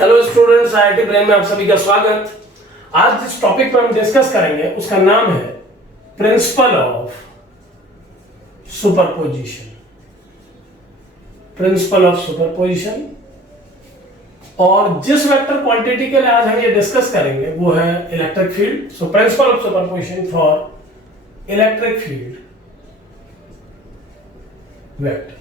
Hello students, IIT brain में आप सभी का स्वागत। आज जिस टॉपिक पर हम डिस्कस करेंगे उसका नाम है principal of superposition. Principal of superposition. और जिस वेक्टर क्वांटिटी के लिए आज हम ये डिस्कस करेंगे वो है electric field. So principal of superposition for electric field vector.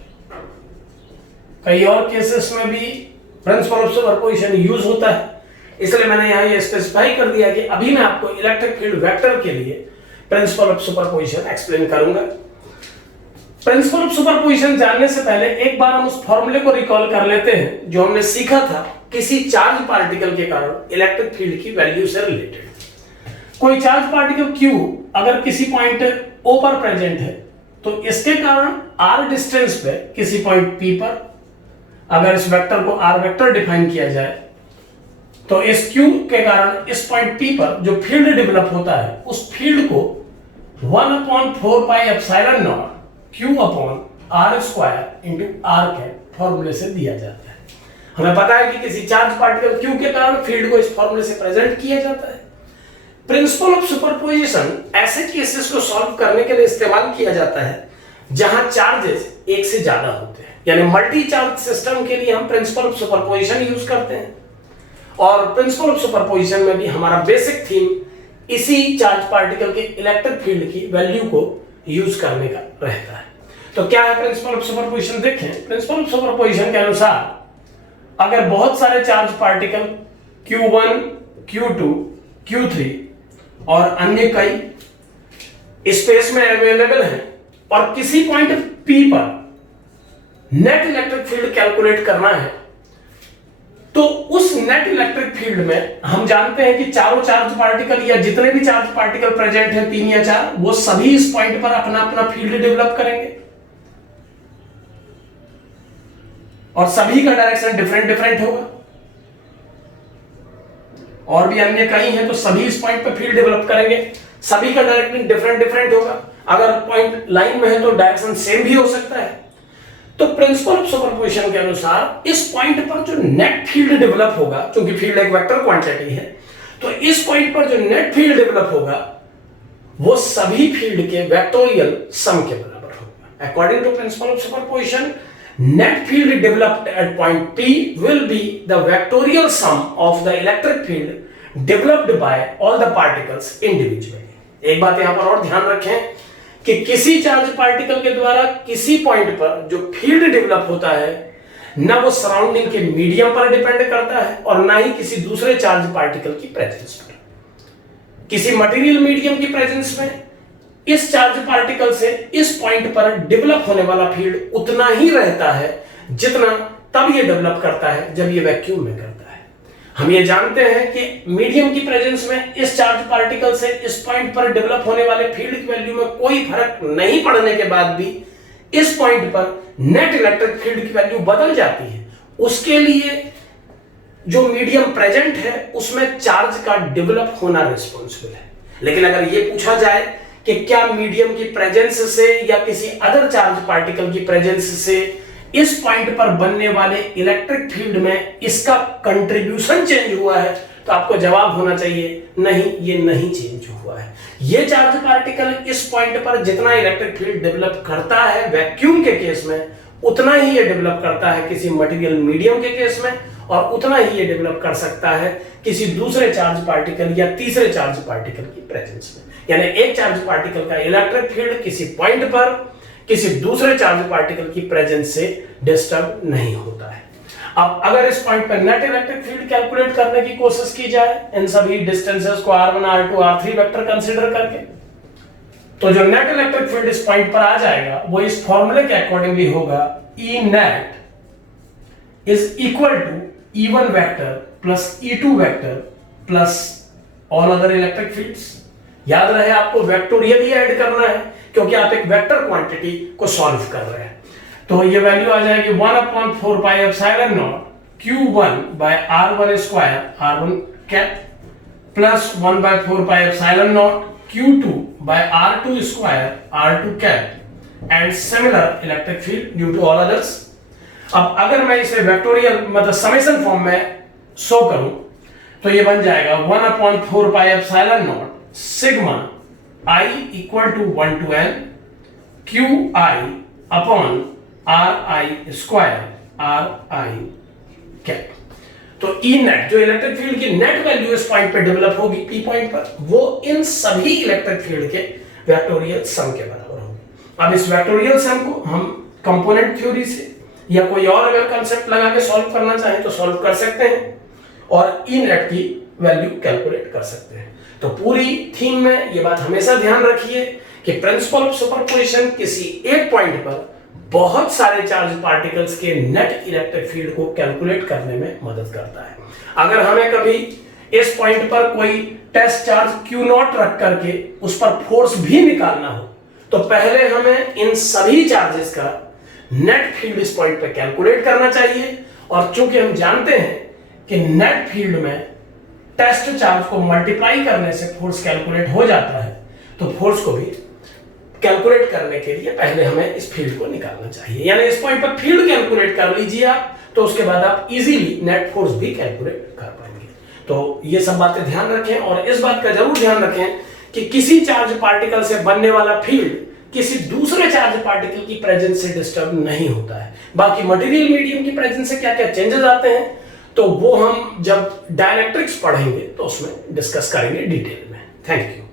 कई और केसेस में भी प्रिंसिपल ऑफ सुपरपोजिशन यूज होता है, इसलिए मैंने यहां ये स्पेसिफाई कर दिया कि अभी मैं आपको इलेक्ट्रिक फील्ड वेक्टर के लिए प्रिंसिपल ऑफ सुपरपोजिशन एक्सप्लेन करूंगा। प्रिंसिपल ऑफ सुपरपोजिशन जानने से पहले एक बार हम उस फॉर्मूले को रिकॉल कर लेते हैं जो हमने सीखा था किसी चार्ज पार्टिकल के कारण इलेक्ट्रिक फील्ड की वैल्यू से रिलेटेड। कोई चार्ज पार्टिकल Q अगर किसी पॉइंट O पर प्रेजेंट है तो इसके कारण r डिस्टेंस पे किसी पॉइंट P पर अगर इस वेक्टर को r वेक्टर डिफाइन किया जाए तो इस Q के कारण इस पॉइंट P पर जो फील्ड डेवलप होता है उस फील्ड को 1/4 pi epsilon not Q upon r square into r के फॉर्मूले से दिया जाता है। हमें पता है कि किसी चार्ज पार्टिकल Q के कारण फील्ड को इस फॉर्मूले से प्रेजेंट किया जाता है। प्रिंसिपल ऑफ सुपरपोजिशन ऐसे केसेस को सॉल्व करने के लिए इस्तेमाल किया जाता है जहां चार्जेस एक से ज्यादा होते हैं, यानी मल्टी चार्ज सिस्टम के लिए हम प्रिंसिपल ऑफ सुपरपोजिशन यूज करते हैं। और प्रिंसिपल ऑफ सुपरपोजिशन में भी हमारा बेसिक थीम इसी चार्ज पार्टिकल के इलेक्ट्रिक फील्ड की वैल्यू को यूज करने का रहता है। तो क्या है प्रिंसिपल ऑफ सुपरपोजिशन? देखें, प्रिंसिपल ऑफ सुपरपोजिशन के अनुसार अगर बहुत सारे charge particle Q1, Q2, Q3 और अन्य कई स्पेस में अवेलेबल हैं और किसी पॉइंट P पर नेट इलेक्ट्रिक फील्ड कैलकुलेट करना है तो उस नेट इलेक्ट्रिक फील्ड में हम जानते हैं कि चारों चार्ज पार्टिकल या जितने भी चार्ज पार्टिकल प्रेजेंट हैं 3 या 4, वो सभी इस पॉइंट पर अपना अपना फील्ड डेवलप करेंगे और सभी का डायरेक्शन डिफरेंट डिफरेंट होगा। और भी अन्य कई हैं तो सभी इस पॉइंट पर फील्ड डेवलप करेंगे, सभी का डायरेक्शन डिफरेंट डिफरेंट होगा। अगर पॉइंट लाइन में है तो डायरेक्शन सेम भी हो सकता है। तो प्रिंसिपल ऑफ सुपरपोजिशन के अनुसार इस पॉइंट पर जो नेट फील्ड डेवलप होगा, क्योंकि फील्ड एक वेक्टर क्वांटिटी है, तो इस पॉइंट पर जो नेट फील्ड डेवलप होगा वो सभी फील्ड के वेक्टोरियल सम के बराबर होगा। According to principle of superposition, net field developed at point P will be the vectorial sum of the electric field developed by all the particles individually। एक बात यहां पर और ध्यान रखें कि किसी चार्ज पार्टिकल के द्वारा किसी पॉइंट पर जो फील्ड डेवलप होता है ना वो सराउंडिंग के मीडियम पर डिपेंड करता है और ना ही किसी दूसरे चार्ज पार्टिकल की प्रेजेंस पर। किसी मटेरियल मीडियम की प्रेजेंस में इस चार्ज पार्टिकल से इस पॉइंट पर डेवलप होने वाला फील्ड उतना ही रहता है जितना तब ये डेवलप करता है जब ये वैक्यूम में करता है। हम ये जानते हैं कि मीडियम की प्रेजेंस में इस चार्ज पार्टिकल से इस पॉइंट पर डेवलप होने वाले फील्ड की वैल्यू में कोई फर्क नहीं पड़ने के बाद भी इस पॉइंट पर नेट इलेक्ट्रिक फील्ड की वैल्यू बदल जाती है। उसके लिए जो मीडियम प्रेजेंट है उसमें चार्ज का डेवलप होना रिस्पॉन्सिबल है। लेकिन अगर ये पूछा जाए कि क्या मीडियम की प्रेजेंस से या किसी अदर चार्ज पार्टिकल की प्रेजेंस से इस पॉइंट पर बनने वाले इलेक्ट्रिक फील्ड में इसका कंट्रीब्यूशन चेंज हुआ है, तो आपको जवाब होना चाहिए नहीं, ये नहीं चेंज हुआ है। ये चार्ज पार्टिकल इस पॉइंट पर जितना इलेक्ट्रिक फील्ड डेवलप करता है वैक्यूम के केस में उतना ही ये डेवलप करता है किसी मटेरियल मीडियम के केस में, और उतना ही ये डेवलप कर सकता है किसी दूसरे चार्ज पार्टिकल या तीसरे चार्ज पार्टिकल की प्रेजेंस में। यानी एक चार्ज पार्टिकल का इलेक्ट्रिक फील्ड किसी पॉइंट पर किसी दूसरे चार्ज पार्टिकल की प्रेजेंस से डिस्टर्ब नहीं होता है। अब अगर इस पॉइंट पर नेट इलेक्ट्रिक फील्ड कैलकुलेट करने की कोशिश की जाए इन सभी डिस्टेंसेस को r1, r2, r3 vector consider करके, तो जो नेट इलेक्ट्रिक फील्ड इस पॉइंट पर आ जाएगा वो इस फॉर्मूले के अकॉर्डिंगली होगा E net is equal to E1 vector plus E2 vector plus all other electric fields। याद रहे आपको वेक्टोरियल ही ऐड करना है क्योंकि आप एक वेक्टर क्वांटिटी को सॉल्व कर रहे हैं। तो ये वैल्यू आ जाएगी 1/4 pi epsilon not Q1 by R1 square R1 cap plus 1/4 pi epsilon not Q2 by R2 square R2 cap and similar electric field due to all others. अब अगर मैं इसे वेक्टोरियल मतलब समेशन फॉर्म में show करूं तो ये बन जाएगा 1/4 pi epsilon not sigma I equal to 1 to n QI upon RI square RI cap. तो E नेट जो इलेक्ट्रिक फील्ड की नेट वैल्यू इस पॉइंट पे डेवलप होगी P पॉइंट पर, वो इन सभी इलेक्ट्रिक फील्ड के वेक्टोरियल सम के बराबर होगी। अब इस वेक्टोरियल सम को हम कंपोनेंट थ्योरी से या कोई और अगर कंसेप्ट लगा के सॉल्व करना चाहें तो सॉल्व कर सकते हैं और ई नेट की वैल्यू कैलकुलेट कर सकते हैं। तो पूरी थीम में ये बात हमेशा ध्यान रखिए कि प्रिंसिपल ऑफ सुपरपोजिशन किसी एक पॉइंट पर बहुत सारे चार्ज पार्टिकल्स के नेट इलेक्ट्रिक फील्ड को कैलकुलेट करने में मदद करता है। अगर हमें कभी इस पॉइंट पर कोई टेस्ट चार्ज Q0 रख करके उस पर फोर्स भी निकालना हो तो पहले हमें इन सभी चार्जेस का नेट फील्ड इस पॉइंट पे कैलकुलेट करना चाहिए। और चूंकि हम जानते हैं कि नेट फील्ड में टेस्ट चार्ज को मल्टीप्लाई करने से फोर्स कैलकुलेट हो जाता है, तो फोर्स को भी कैलकुलेट करने के लिए पहले हमें इस फील्ड को निकालना चाहिए। यानी इस पॉइंट पर फील्ड कैलकुलेट कर लीजिए आप, तो उसके बाद आप इजीली नेट फोर्स भी कैलकुलेट कर पाएंगे। तो ये सब बातें ध्यान रखें और इस बात का जरूर ध्यान रखें कि किसी चार्ज पार्टिकल से बनने वाला फील्ड किसी दूसरे चार्ज पार्टिकल की प्रेजेंस से डिस्टर्ब नहीं होता है। बाकी मटेरियल मीडियम की प्रेजेंस से क्या क्या चेंजेस आते हैं तो वो हम जब डायरेक्ट्रिक्स पढ़ेंगे तो उसमें डिस्कस करेंगे डिटेल में। Thank you.